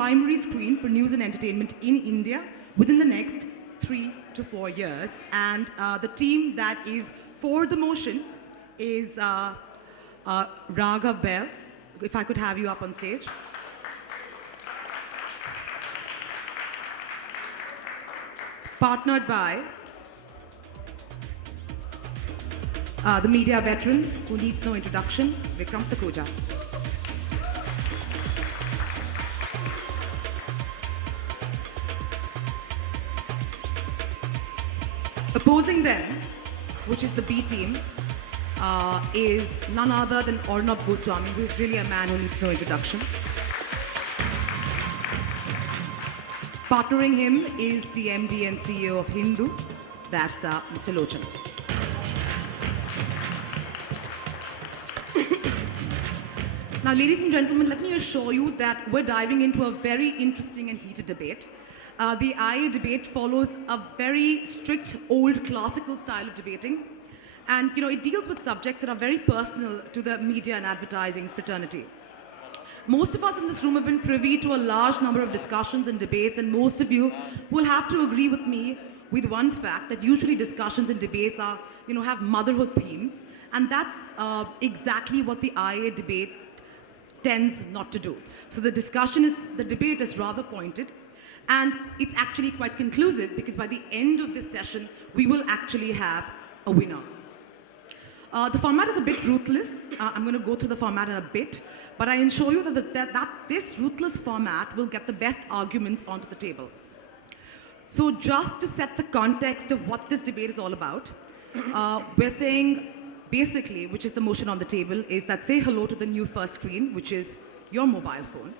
primary screen for news and entertainment in India within the next 3 to 4 years. And the team that is for the motion is Raghav Bell. If I could have you up on stage. Partnered by the media veteran who needs no introduction, Vikram Sakhuja. Opposing them, which is the B team, is none other than Arnab Goswami, who is really a man who needs no introduction. Partnering him is the MD and CEO of Hindu, that's Mr. Lochan. Now, ladies and gentlemen, let me assure you that we're diving into a very interesting and heated debate. The IA debate follows a very strict, old, classical style of debating. And, it deals with subjects that are very personal to the media and advertising fraternity. Most of us in this room have been privy to a large number of discussions and debates, and most of you will have to agree with me with one fact, that usually discussions and debates are, have motherhood themes, and that's exactly what the IA debate tends not to do. So the debate is rather pointed, and it's actually quite conclusive, because by the end of this session, we will actually have a winner. The format is a bit ruthless. I'm going to go through the format in a bit, but I assure you that this ruthless format will get the best arguments onto the table. So just to set the context of what this debate is all about, we're saying, basically, which is the motion on the table, is that say hello to the new first screen, which is your mobile phone.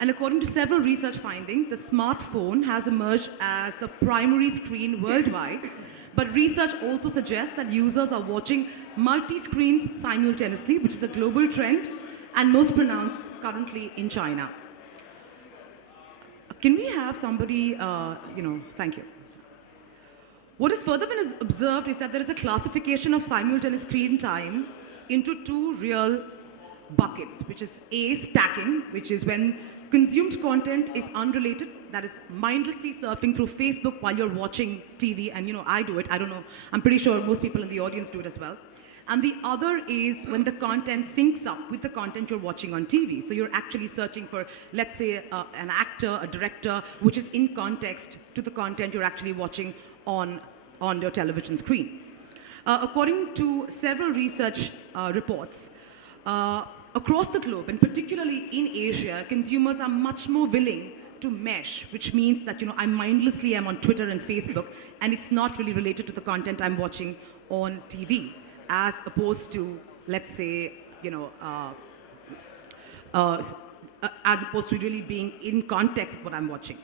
And according to several research findings, the smartphone has emerged as the primary screen worldwide. But research also suggests that users are watching multi-screens simultaneously, which is a global trend and most pronounced currently in China. Can we have somebody, thank you. What has further been observed is that there is a classification of simultaneous screen time into two real buckets, which is A, stacking, which is when consumed content is unrelated, that is mindlessly surfing through Facebook while you're watching TV, and I do it, I don't know, I'm pretty sure most people in the audience do it as well. And the other is when the content syncs up with the content you're watching on TV. So you're actually searching for, let's say, an actor, a director, which is in context to the content you're actually watching on your television screen. According to several research reports, across the globe, and particularly in Asia, consumers are much more willing to mesh, which means that I mindlessly am on Twitter and Facebook, and it's not really related to the content I'm watching on TV, as opposed to, let's say, as opposed to really being in context with what I'm watching.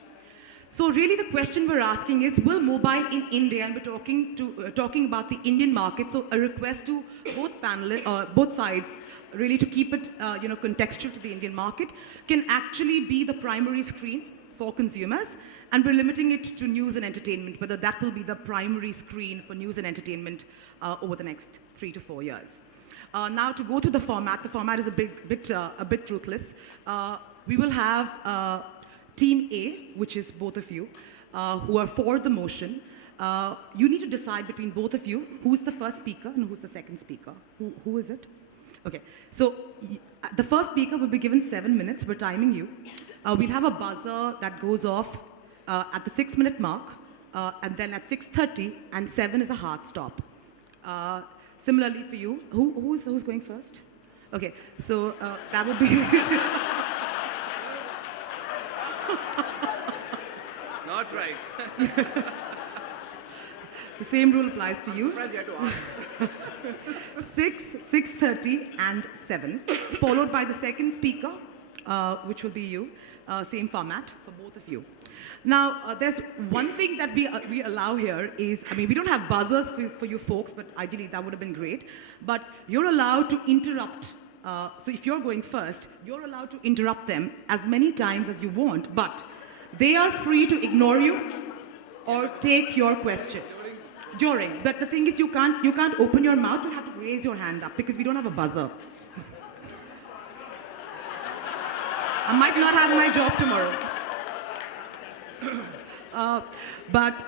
So really the question we're asking is, will mobile in India, and we're talking about the Indian market, so a request to both sides, really to keep it contextual to the Indian market, can actually be the primary screen for consumers, and we're limiting it to news and entertainment, whether that will be the primary screen for news and entertainment over the next 3 to 4 years. Now to go to the format is a bit ruthless. We will have Team A, which is both of you, who are for the motion. You need to decide between both of you who's the first speaker and who's the second speaker. Who is it? Okay, so the first speaker will be given 7 minutes. We're timing you. We'll have a buzzer that goes off at the 6-minute mark, and then at 6:30, and 7 is a hard stop. Similarly for you, who's going first? Okay, so that would be... Not right. The same rule applies to you. I'm surprised you had to ask. 6, 6:30, and 7, followed by the second speaker, which will be you. Same format for both of you. Now, there's one thing that we allow here is, we don't have buzzers for you folks, but ideally that would have been great. But you're allowed to interrupt. So if you're going first, you're allowed to interrupt them as many times as you want, but they are free to ignore you or take your question. During. But the thing is, you can't open your mouth, you have to raise your hand up because we don't have a buzzer. I might not have my job tomorrow. But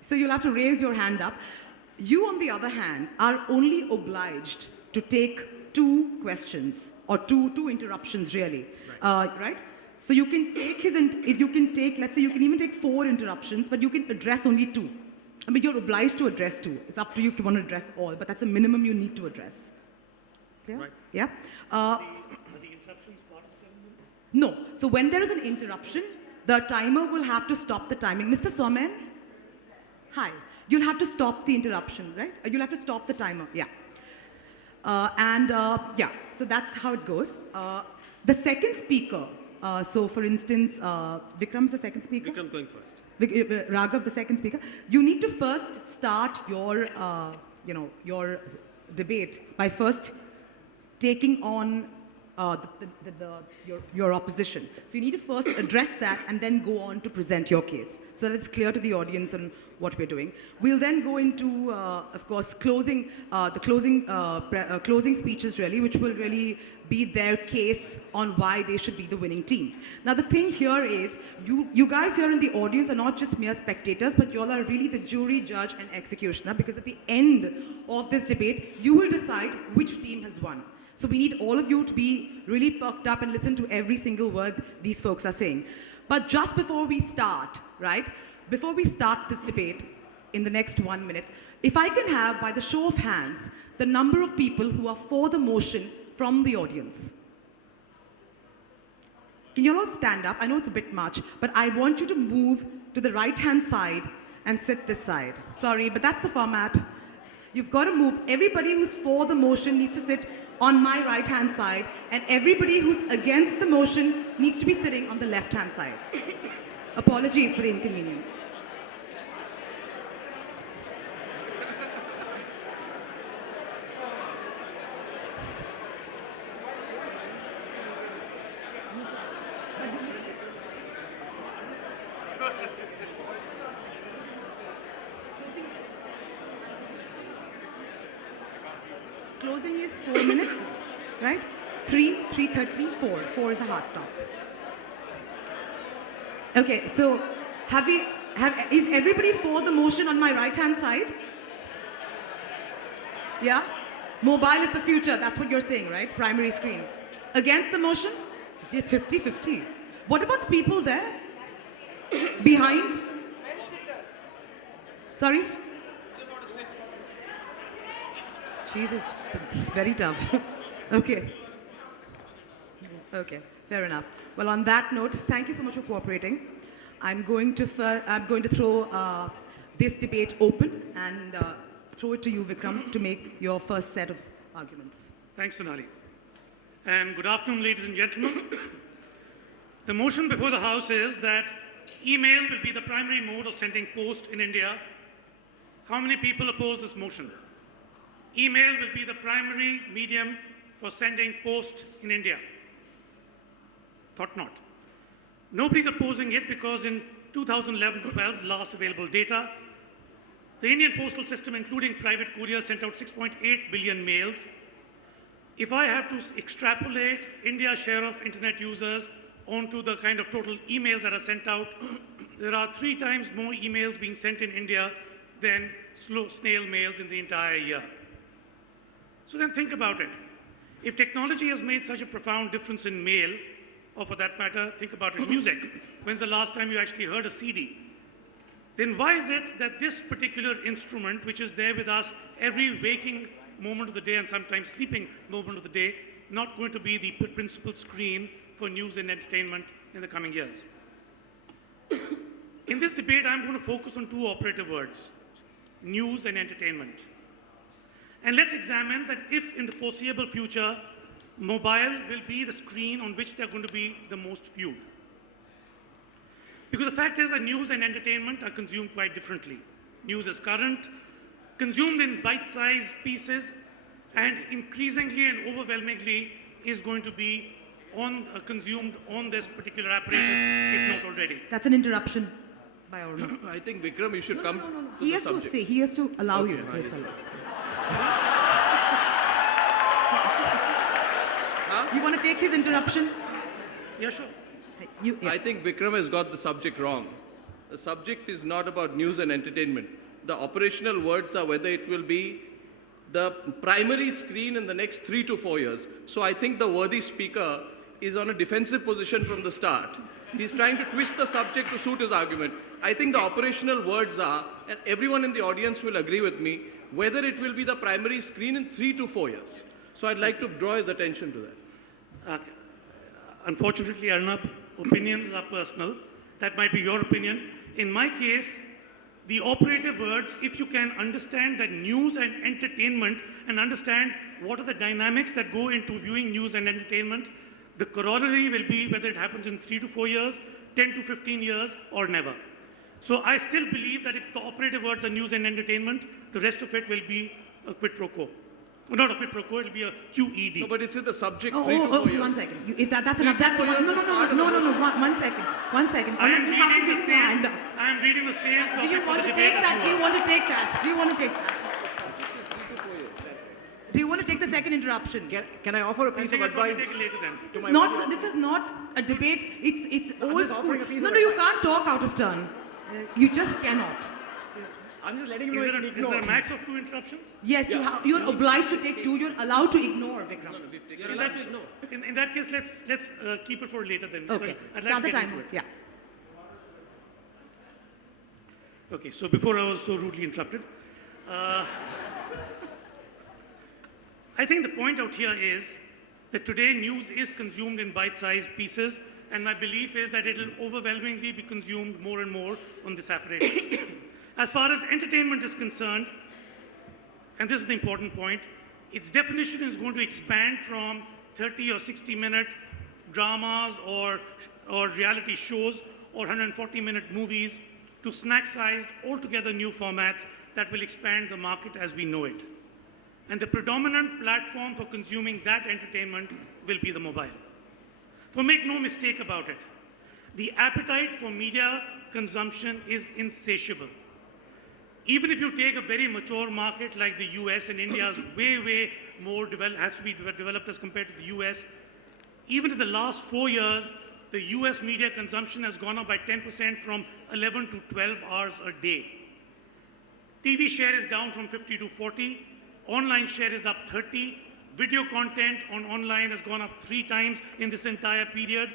so you'll have to raise your hand up. You, on the other hand, are only obliged to take 2 questions or two interruptions, really. Right? So you can take if you can take, let's say you can even take 4 interruptions, but you can address only 2. I mean, you're obliged to address 2. It's up to you if you want to address all, but that's the minimum you need to address. Clear? Right. Yeah? Are the interruptions part of 7 minutes? No. So when there is an interruption, the timer will have to stop the timing. Mr. Somen? Hi. You'll have to stop the interruption, right? You'll have to stop the timer. Yeah. Yeah, so that's how it goes. The second speaker, so for instance, Vikram's the second speaker. Vikram's going first. Raghav, the second speaker. You need to first start your, your debate by first taking on your opposition. So you need to first address that and then go on to present your case. So that it's clear to the audience on what we're doing. We'll then go into, of course, closing speeches, really, which will really be their case on why they should be the winning team. Now, the thing here is, you guys here in the audience are not just mere spectators, but you all are really the jury, judge, and executioner, because at the end of this debate, you will decide which team has won. So we need all of you to be really perked up and listen to every single word these folks are saying. But just before we start, right, before we start this debate in the next 1 minute, if I can have, by the show of hands, the number of people who are for the motion from the audience. Can you all stand up? I know it's a bit much, but I want you to move to the right-hand side and sit this side. Sorry, but that's the format. You've got to move. Everybody who's for the motion needs to sit on my right-hand side, and everybody who's against the motion needs to be sitting on the left-hand side. Apologies for the inconvenience. Closing is 4 minutes, right? 3, 3:30, 4. 4 is a hard stop. Okay, so is everybody for the motion on my right-hand side? Yeah? Mobile is the future, that's what you're saying, right? Primary screen. Against the motion? It's 50-50. What about the people there? Behind? Sorry? Jesus, it's very tough. Okay. Okay, fair enough. Well, on that note, thank you so much for cooperating. I'm going to throw this debate open and throw it to you, Vikram, to make your first set of arguments. Thanks, Sonali. And good afternoon, ladies and gentlemen. The motion before the House is that email will be the primary mode of sending post in India. How many people oppose this motion? Email will be the primary medium for sending post in India. Thought not. Nobody's opposing it because in 2011-12, last available data, the Indian postal system, including private couriers, sent out 6.8 billion mails. If I have to extrapolate India's share of internet users onto the kind of total emails that are sent out, there are 3 times more emails being sent in India than snail mails in the entire year. So then think about it. If technology has made such a profound difference in mail, or for that matter, think about it, music. When's the last time you actually heard a CD? Then why is it that this particular instrument, which is there with us every waking moment of the day and sometimes sleeping moment of the day, not going to be the principal screen for news and entertainment in the coming years? In this debate, I'm going to focus on 2 operative words: news and entertainment. And let's examine that if in the foreseeable future, mobile will be the screen on which they're going to be the most viewed. Because the fact is that news and entertainment are consumed quite differently. News is current, consumed in bite-sized pieces, and increasingly and overwhelmingly is going to be consumed on this particular apparatus, if not already. That's an interruption by Aruna. I think Vikram, you should come to He the has subject. to say, he has to allow you. Okay, Yes, right. allow. Huh? You want to take his interruption? Yeah, sure. I think Vikram has got the subject wrong. The subject is not about news and entertainment. The operational words are whether it will be the primary screen in the next 3 to 4 years. So I think the worthy speaker is on a defensive position from the start. He's trying to twist the subject to suit his argument. I think the operational words are, and everyone in the audience will agree with me, whether it will be the primary screen in 3 to 4 years. So I'd like to draw his attention to that. Okay. Unfortunately, Arnab, opinions are personal. That might be your opinion. In my case, the operative words, if you can understand that news and entertainment and understand what are the dynamics that go into viewing news and entertainment, the corollary will be whether it happens in 3 to 4 years, 10 to 15 years, or never. So I still believe that if the operative words are news and entertainment, the rest of it will be a quid pro quo. Well, not a quid pro quo, it will be a QED. No, but it's in the subject 3 to 4 years. 1 second. That's enough. That's one. No. 1 second. 1 second. I am reading the same Do topic you for want the to debate take that? as Do you well. want to take that? Do you want to take that? Do you want to take the second interruption? Can I offer a I piece think of I'll probably advice take it later then. to my Not. audience? This is not a debate. It's old just school. offering a piece No, of you advice. can't talk out of turn. You just cannot. I'm just letting you Is know there, you a, can is there a ignore. max of 2 interruptions? Yes, you're obliged to take 2. You're allowed to ignore, Vikram. In that case, let's keep it for later then. So Okay. I'd like Start to the get into timer. it. Yeah. Okay, so before I was so rudely interrupted, I think the point out here is that today news is consumed in bite-sized pieces, and my belief is that it will overwhelmingly be consumed more and more on this apparatus. As far as entertainment is concerned, and this is the important point, its definition is going to expand from 30 or 60-minute dramas or reality shows or 140-minute movies to snack-sized, altogether new formats that will expand the market as we know it. And the predominant platform for consuming that entertainment will be the mobile. For make no mistake about it, the appetite for media consumption is insatiable. Even if you take a very mature market like the US, and India is way more has to be developed as compared to the US, even in the last 4 years, the US media consumption has gone up by 10% from 11 to 12 hours a day. TV share is down from 50 to 40, online share is up 30, video content on online has gone up 3 times in this entire period,